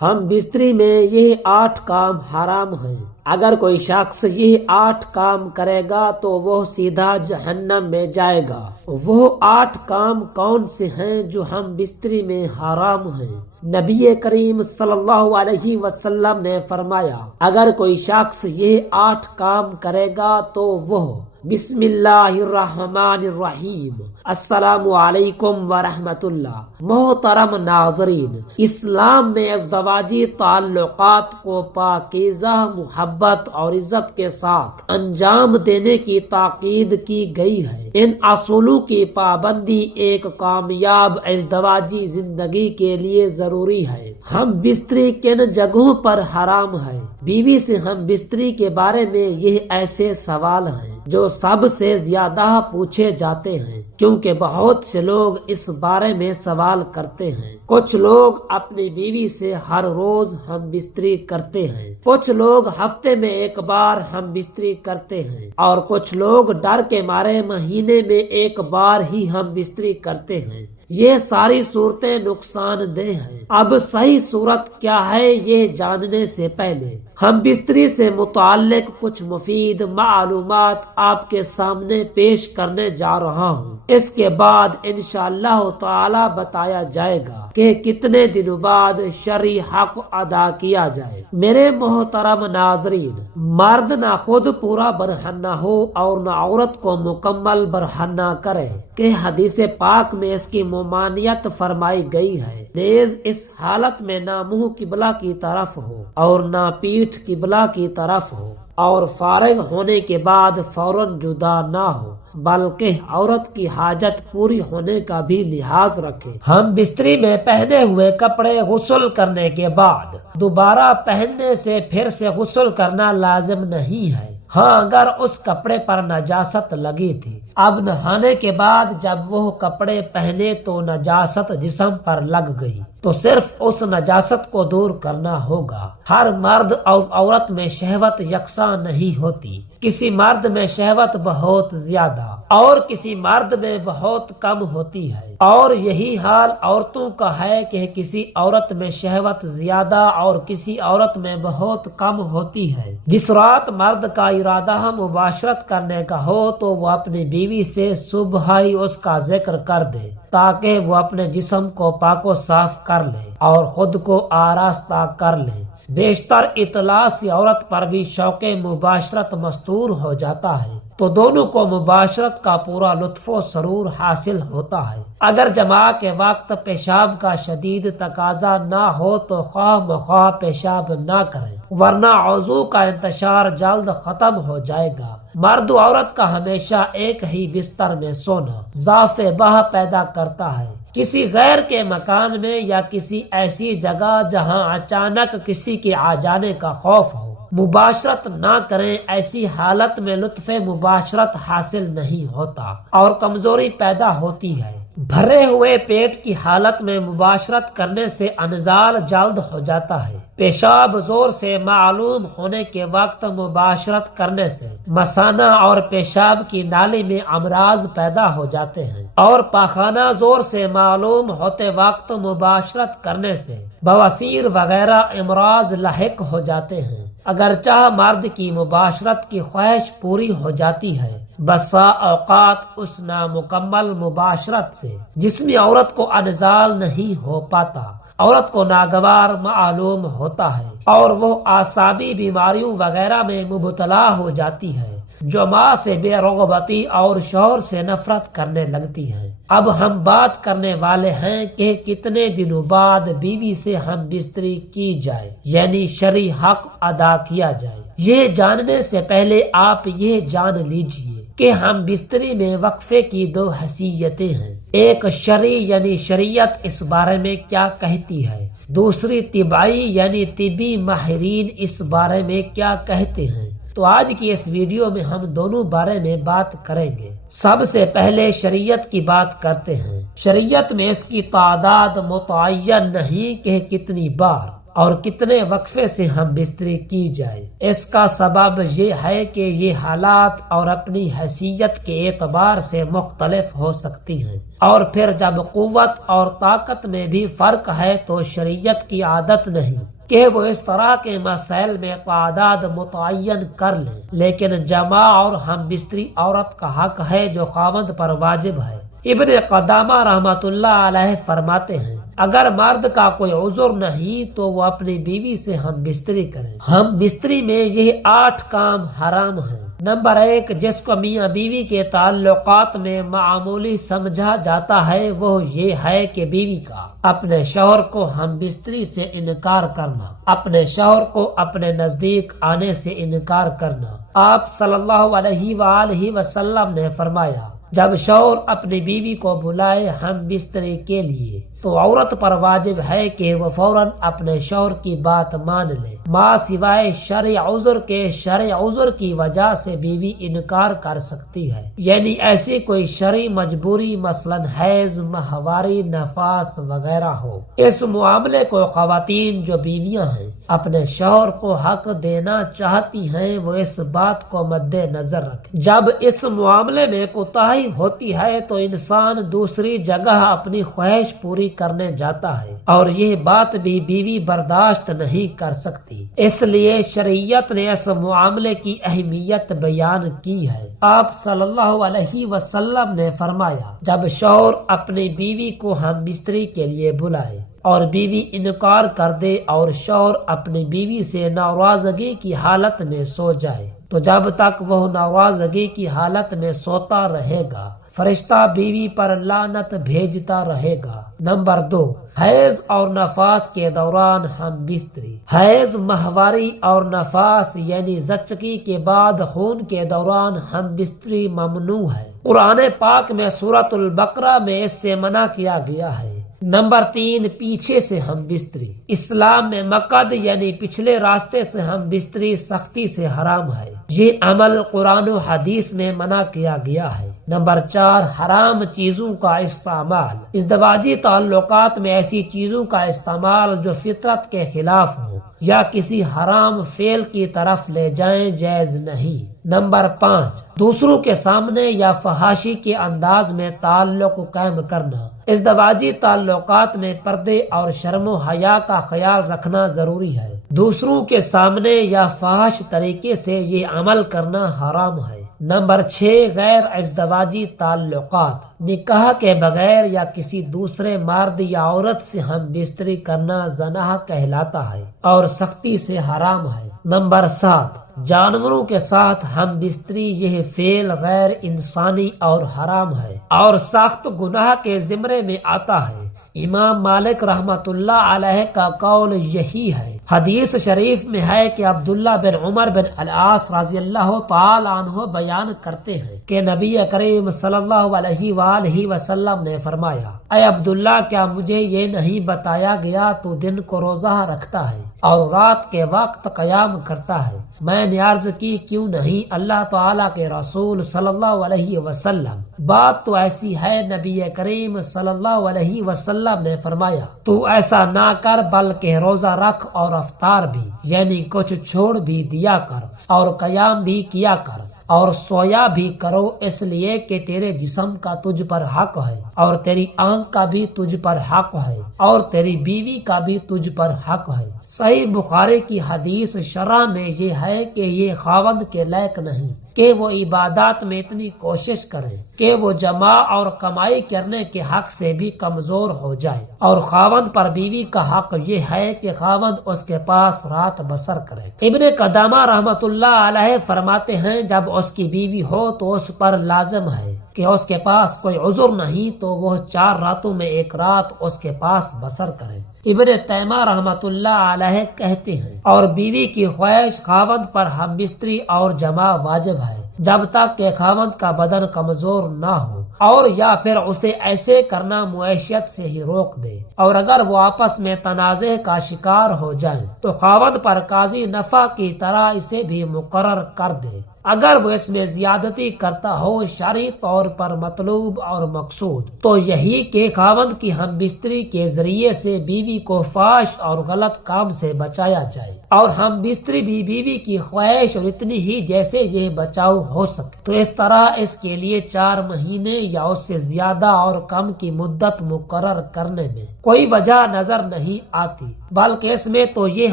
ہم بستری میں یہ 8 کام حرام ہیں۔ اگر کوئی شخص یہ 8 کام کرے گا تو وہ سیدھا جہنم میں جائے گا۔ وہ 8 کام کون سے ہیں جو ہم بستری میں حرام ہیں؟ نبی کریم صلی اللہ علیہ وسلم نے فرمایا، اگر کوئی شخص یہ 8 کام کرے گا تو وہ بسم اللہ الرحمن الرحیم، السلام علیکم ورحمۃ اللہ۔ محترم ناظرین، اسلام میں ازدواجی تعلقات کو پاکیزہ محبت اور عزت کے ساتھ انجام دینے کی تاکید کی گئی ہے۔ ان اصولوں کی پابندی ایک کامیاب ازدواجی زندگی کے لیے ضروری ہے۔ ہم بستری کن جگہوں پر حرام ہے؟ بیوی سے ہم بستری کے بارے میں یہ ایسے سوال ہیں جو سب سے زیادہ پوچھے جاتے ہیں، کیونکہ بہت سے لوگ اس بارے میں سوال کرتے ہیں۔ کچھ لوگ اپنی بیوی سے ہر روز ہم بستری کرتے ہیں، کچھ لوگ ہفتے میں ایک بار ہم بستری کرتے ہیں، اور کچھ لوگ ڈر کے مارے مہینے میں ایک بار ہی ہم بستری کرتے ہیں۔ یہ ساری صورتیں نقصان دہ ہیں۔ اب صحیح صورت کیا ہے یہ جاننے سے پہلے ہم بستری سے متعلق کچھ مفید معلومات آپ کے سامنے پیش کرنے جا رہا ہوں۔ اس کے بعد انشاءاللہ تعالی بتایا جائے گا کہ کتنے دنوں بعد شرعی حق ادا کیا جائے۔ میرے محترم ناظرین، مرد نہ خود پورا برہنہ ہو اور نہ عورت کو مکمل برہنہ کرے کہ حدیث پاک میں اس کی ممانعت فرمائی گئی ہے۔ نیز اس حالت میں نہ منہ قبلہ کی طرف ہو اور نہ پیٹھ قبلہ کی طرف ہو، اور فارغ ہونے کے بعد فوراً جدا نہ ہو، بلکہ عورت کی حاجت پوری ہونے کا بھی لحاظ رکھے۔ ہم بستری میں پہنے ہوئے کپڑے غسل کرنے کے بعد دوبارہ پہننے سے پھر سے غسل کرنا لازم نہیں ہے۔ ہاں، اگر اس کپڑے پر نجاست لگی تھی، اب نہانے کے بعد جب وہ کپڑے پہنے تو نجاست جسم پر لگ گئی تو صرف اس نجاست کو دور کرنا ہوگا۔ ہر مرد اور عورت میں شہوت یکساں نہیں ہوتی۔ کسی مرد میں شہوت بہت زیادہ اور کسی مرد میں بہت کم ہوتی ہے، اور یہی حال عورتوں کا ہے کہ کسی عورت میں شہوت زیادہ اور کسی عورت میں بہت کم ہوتی ہے۔ جس رات مرد کا ارادہ مباشرت کرنے کا ہو تو وہ اپنی بیوی سے صبح ہی اس کا ذکر کر دے، تاکہ وہ اپنے جسم کو پاک و صاف کر لے اور خود کو آراستہ کر لے۔ بیشتر اطلاع سے عورت پر بھی شوق مباشرت مستور ہو جاتا ہے، تو دونوں کو مباشرت کا پورا لطف و سرور حاصل ہوتا ہے۔ اگر جماع کے وقت پیشاب کا شدید تقاضا نہ ہو تو خواہ مخواہ پیشاب نہ کریں، ورنہ عضو کا انتشار جلد ختم ہو جائے گا۔ مرد و عورت کا ہمیشہ ایک ہی بستر میں سونا ضعف بہ پیدا کرتا ہے۔ کسی غیر کے مکان میں یا کسی ایسی جگہ جہاں اچانک کسی کے آ جانے کا خوف ہو، مباشرت نہ کریں۔ ایسی حالت میں لطف مباشرت حاصل نہیں ہوتا اور کمزوری پیدا ہوتی ہے۔ بھرے ہوئے پیٹ کی حالت میں مباشرت کرنے سے انزال جلد ہو جاتا ہے۔ پیشاب زور سے معلوم ہونے کے وقت مباشرت کرنے سے مثانہ اور پیشاب کی نالی میں امراض پیدا ہو جاتے ہیں، اور پاخانہ زور سے معلوم ہوتے وقت مباشرت کرنے سے بواسیر وغیرہ امراض لاحق ہو جاتے ہیں۔ اگرچہ مرد کی مباشرت کی خواہش پوری ہو جاتی ہے، بسا اوقات اس نامکمل مباشرت سے جسمی عورت کو انزال نہیں ہو پاتا، عورت کو ناگوار معلوم ہوتا ہے اور وہ اعصابی بیماریوں وغیرہ میں مبتلا ہو جاتی ہے، جو ماں سے بے رغبتی اور شوہر سے نفرت کرنے لگتی ہے۔ اب ہم بات کرنے والے ہیں کہ کتنے دنوں بعد بیوی سے ہم بستری کی جائے، یعنی شرعی حق ادا کیا جائے۔ یہ جاننے سے پہلے آپ یہ جان لیجئے کہ ہم بستری میں وقفے کی 2 حیثیتیں ہیں۔ ایک شرعی یعنی شریعت اس بارے میں کیا کہتی ہے، دوسری طبعی یعنی طبی ماہرین اس بارے میں کیا کہتے ہیں۔ تو آج کی اس ویڈیو میں ہم دونوں بارے میں بات کریں گے۔ سب سے پہلے شریعت کی بات کرتے ہیں۔ شریعت میں اس کی تعداد متعین نہیں کہ کتنی بار اور کتنے وقفے سے ہم بستری کی جائے۔ اس کا سبب یہ ہے کہ یہ حالات اور اپنی حیثیت کے اعتبار سے مختلف ہو سکتی ہیں، اور پھر جب قوت اور طاقت میں بھی فرق ہے تو شریعت کی عادت نہیں کہ وہ اس طرح کے مسائل میں تعداد متعین کر لیں، لیکن جمع اور ہم بستری عورت کا حق ہے جو خاوند پر واجب ہے۔ ابن قدامہ رحمۃ اللہ علیہ فرماتے ہیں اگر مرد کا کوئی عذر نہیں تو وہ اپنی بیوی سے ہم بستری کریں۔ ہم بستری میں یہ 8 کام حرام ہیں۔ نمبر 1، جس کو میاں بیوی کے تعلقات میں معمولی سمجھا جاتا ہے وہ یہ ہے کہ بیوی کا اپنے شوہر کو ہم بستری سے انکار کرنا، اپنے شوہر کو اپنے نزدیک آنے سے انکار کرنا۔ آپ صلی اللہ علیہ وآلہ وسلم نے فرمایا جب شوہر اپنی بیوی کو بلائے ہم بستری کے لیے تو عورت پر واجب ہے کہ وہ فوراً اپنے شوہر کی بات مان لے، ماں سوائے شرعی عذر کے۔ شرعی عذر کی وجہ سے بیوی انکار کر سکتی ہے، یعنی ایسی کوئی شرعی مجبوری مثلاً حیض، ماہواری، نفاس وغیرہ ہو۔ اس معاملے کو خواتین جو بیویاں ہیں اپنے شوہر کو حق دینا چاہتی ہیں وہ اس بات کو مد نظر رکھیں جب اس معاملے میں کوتاہی ہوتی ہے تو انسان دوسری جگہ اپنی خواہش پوری کرنے جاتا ہے، اور یہ بات بھی بیوی برداشت نہیں کر سکتی۔ اس لیے شریعت نے اس معاملے کی اہمیت بیان کی ہے۔ آپ صلی اللہ علیہ وسلم نے فرمایا جب شوہر اپنی بیوی کو ہم بستری کے لیے بلائے اور بیوی انکار کر دے اور شوہر اپنی بیوی سے ناراضگی کی حالت میں سو جائے تو جب تک وہ ناراضگی کی حالت میں سوتا رہے گا فرشتہ بیوی پر لعنت بھیجتا رہے گا۔ نمبر 2، حیض اور نفاس کے دوران ہم بستری۔ حیض، ماہواری اور نفاس یعنی زچگی کے بعد خون کے دوران ہم بستری ممنوع ہے۔ قرآن پاک میں سورۃ البقرہ میں اس سے منع کیا گیا ہے۔ نمبر 3، پیچھے سے ہم بستری۔ اسلام میں مقعد یعنی پچھلے راستے سے ہم بستری سختی سے حرام ہے۔ یہ عمل قرآن و حدیث میں منع کیا گیا ہے۔ نمبر 4، حرام چیزوں کا استعمال۔ ازدواجی تعلقات میں ایسی چیزوں کا استعمال جو فطرت کے خلاف ہو یا کسی حرام فعل کی طرف لے جائیں جائز نہیں۔ نمبر 5، دوسروں کے سامنے یا فحاشی کے انداز میں تعلق قائم کرنا۔ ازدواجی تعلقات میں پردے اور شرم و حیا کا خیال رکھنا ضروری ہے۔ دوسروں کے سامنے یا فحش طریقے سے یہ عمل کرنا حرام ہے۔ نمبر 6، غیر ازدواجی تعلقات۔ نکاح کے بغیر یا کسی دوسرے مرد یا عورت سے ہم بستری کرنا زنا کہلاتا ہے اور سختی سے حرام ہے۔ نمبر 7، جانوروں کے ساتھ ہم بستری۔ یہ فعل غیر انسانی اور حرام ہے اور سخت گناہ کے زمرے میں آتا ہے۔ امام مالک رحمت اللہ علیہ کا قول یہی ہے۔ حدیث شریف میں ہے کہ عبداللہ بن عمر بن العاص رضی اللہ تعالی عنہ بیان کرتے ہیں کہ نبی کریم صلی اللہ علیہ وآلہ وسلم نے فرمایا اے عبداللہ کیا مجھے یہ نہیں بتایا گیا تو دن کو روزہ رکھتا ہے اور رات کے وقت قیام کرتا ہے؟ میں نے عرض کی کیوں نہیں اللہ تعالیٰ کے رسول صلی اللہ علیہ وسلم، بات تو ایسی ہے نبی کریم صلی اللہ علیہ وسلم نے فرمایا تو ایسا نہ کر بلکہ روزہ رکھ اور افطار بھی یعنی کچھ چھوڑ بھی دیا کر اور قیام بھی کیا کر اور سویا بھی کرو، اس لیے کہ تیرے جسم کا تجھ پر حق ہے اور تیری آنکھ کا بھی تجھ پر حق ہے اور تیری بیوی کا بھی تجھ پر حق ہے۔ صحیح بخاری کی حدیث شرح میں یہ ہے کہ یہ خاوند کے لائق نہیں کہ وہ عبادات میں اتنی کوشش کرے کہ وہ جمع اور کمائی کرنے کے حق سے بھی کمزور ہو جائے، اور خاوند پر بیوی کا حق یہ ہے کہ خاوند اس کے پاس رات بسر کرے۔ ابن قدامہ رحمت اللہ علیہ فرماتے ہیں جب اس کی بیوی ہو تو اس پر لازم ہے کہ اس کے پاس کوئی عذر نہیں تو وہ 4 راتوں میں 1 رات اس کے پاس بسر کرے۔ ابن تیمیہ رحمت اللہ علیہ کہتے ہیں اور بیوی کی خواہش خاوند پر ہم بستری اور جمع واجب ہے جب تک کہ خاوند کا بدن کمزور نہ ہو، اور یا پھر اسے ایسے کرنا معیشت سے ہی روک دے، اور اگر وہ آپس میں تنازع کا شکار ہو جائیں تو خاوند پر قاضی نفع کی طرح اسے بھی مقرر کر دے اگر وہ اس میں زیادتی کرتا ہو شرعی طور پر مطلوب اور مقصود، تو یہی کہ خاوند کی ہم بستری کے ذریعے سے بیوی کو فحش اور غلط کام سے بچایا جائے، اور ہم بستری بھی بیوی کی خواہش اور اتنی ہی جیسے یہ بچاؤ ہو سکے۔ تو اس طرح اس کے لیے 4 مہینے یا اس سے زیادہ اور کم کی مدت مقرر کرنے میں کوئی وجہ نظر نہیں آتی، بلکہ اس میں تو یہ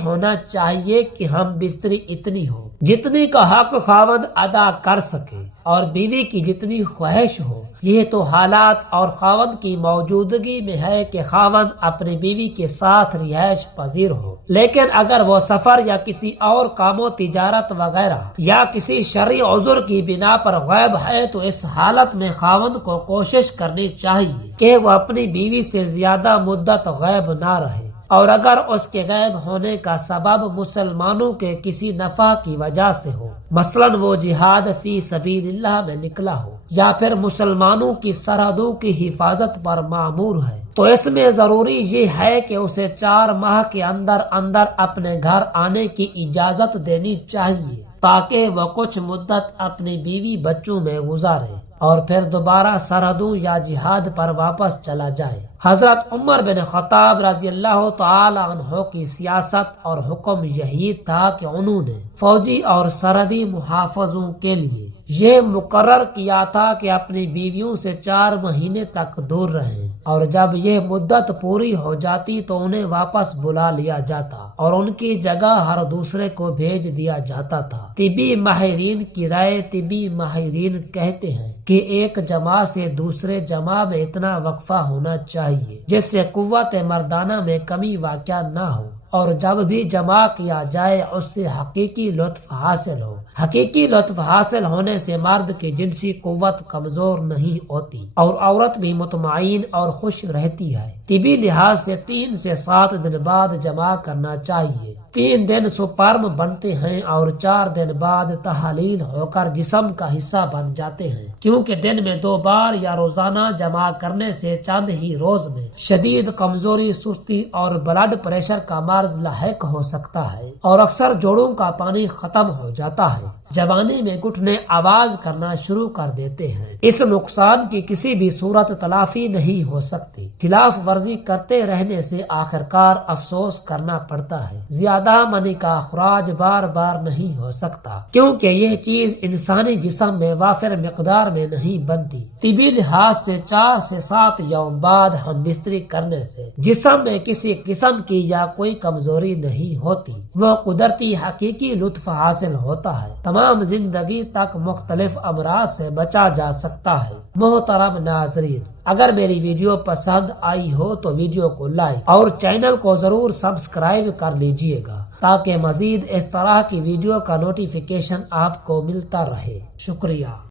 ہونا چاہیے کہ ہم بستری اتنی ہو جتنی کا حق خاوند ادا کر سکے، اور بیوی کی جتنی خواہش ہو۔ یہ تو حالات اور خاوند کی موجودگی میں ہے کہ خاوند اپنی بیوی کے ساتھ رہائش پذیر ہو، لیکن اگر وہ سفر یا کسی اور کام و تجارت وغیرہ یا کسی شرعی عذر کی بنا پر غائب ہے، تو اس حالت میں خاوند کو کوشش کرنی چاہیے کہ وہ اپنی بیوی سے زیادہ مدت غائب نہ رہے، اور اگر اس کے غائب ہونے کا سبب مسلمانوں کے کسی نفع کی وجہ سے ہو، مثلا وہ جہاد فی سبیل اللہ میں نکلا ہو یا پھر مسلمانوں کی سرحدوں کی حفاظت پر مامور ہے، تو اس میں ضروری یہ ہے کہ اسے 4 ماہ کے اندر اندر اپنے گھر آنے کی اجازت دینی چاہیے، تاکہ وہ کچھ مدت اپنی بیوی بچوں میں گزارے اور پھر دوبارہ سرحدوں یا جہاد پر واپس چلا جائے۔ حضرت عمر بن خطاب رضی اللہ تعالی عنہ کی سیاست اور حکم یہی تھا کہ انہوں نے فوجی اور سرحدی محافظوں کے لیے یہ مقرر کیا تھا کہ اپنی بیویوں سے 4 مہینے تک دور رہیں، اور جب یہ مدت پوری ہو جاتی تو انہیں واپس بلا لیا جاتا اور ان کی جگہ ہر دوسرے کو بھیج دیا جاتا تھا۔ طبی ماہرین کی رائے، طبی ماہرین کہتے ہیں کہ ایک جماع سے دوسرے جماع میں اتنا وقفہ ہونا چاہیے جس سے قوت مردانہ میں کمی واقع نہ ہو، اور جب بھی جمع کیا جائے اس سے حقیقی لطف حاصل ہو۔ حقیقی لطف حاصل ہونے سے مرد کی جنسی قوت کمزور نہیں ہوتی اور عورت بھی مطمئن اور خوش رہتی ہے۔ طبی لحاظ سے 3 سے 7 دن بعد جمع کرنا چاہیے۔ 3 دن سپرم بنتے ہیں اور 4 دن بعد تحلیل ہو کر جسم کا حصہ بن جاتے ہیں، کیونکہ دن میں 2 بار یا روزانہ جمع کرنے سے چند ہی روز میں شدید کمزوری، سستی اور بلڈ پریشر کا مرض لاحق ہو سکتا ہے، اور اکثر جوڑوں کا پانی ختم ہو جاتا ہے۔ جوانی میں گھٹنے آواز کرنا شروع کر دیتے ہیں۔ اس نقصان کی کسی بھی صورت تلافی نہیں ہو سکتی۔ خلاف ورزی کرتے رہنے سے آخرکار افسوس کرنا پڑتا ہے۔ زیادہ منی کا اخراج بار بار نہیں ہو سکتا، کیونکہ یہ چیز انسانی جسم میں وافر مقدار میں نہیں بنتی۔ طبی لحاظ سے 4 سے 7 یوم بعد ہم بستری کرنے سے جسم میں کسی قسم کی یا کوئی کمزوری نہیں ہوتی، وہ قدرتی حقیقی لطف حاصل ہوتا ہے۔ تمام زندگی تک مختلف امراض سے بچا جا سکتا ہے۔ محترم ناظرین، اگر میری ویڈیو پسند آئی ہو تو ویڈیو کو لائک اور چینل کو ضرور سبسکرائب کر لیجئے گا، تاکہ مزید اس طرح کی ویڈیو کا نوٹیفیکیشن آپ کو ملتا رہے۔ شکریہ۔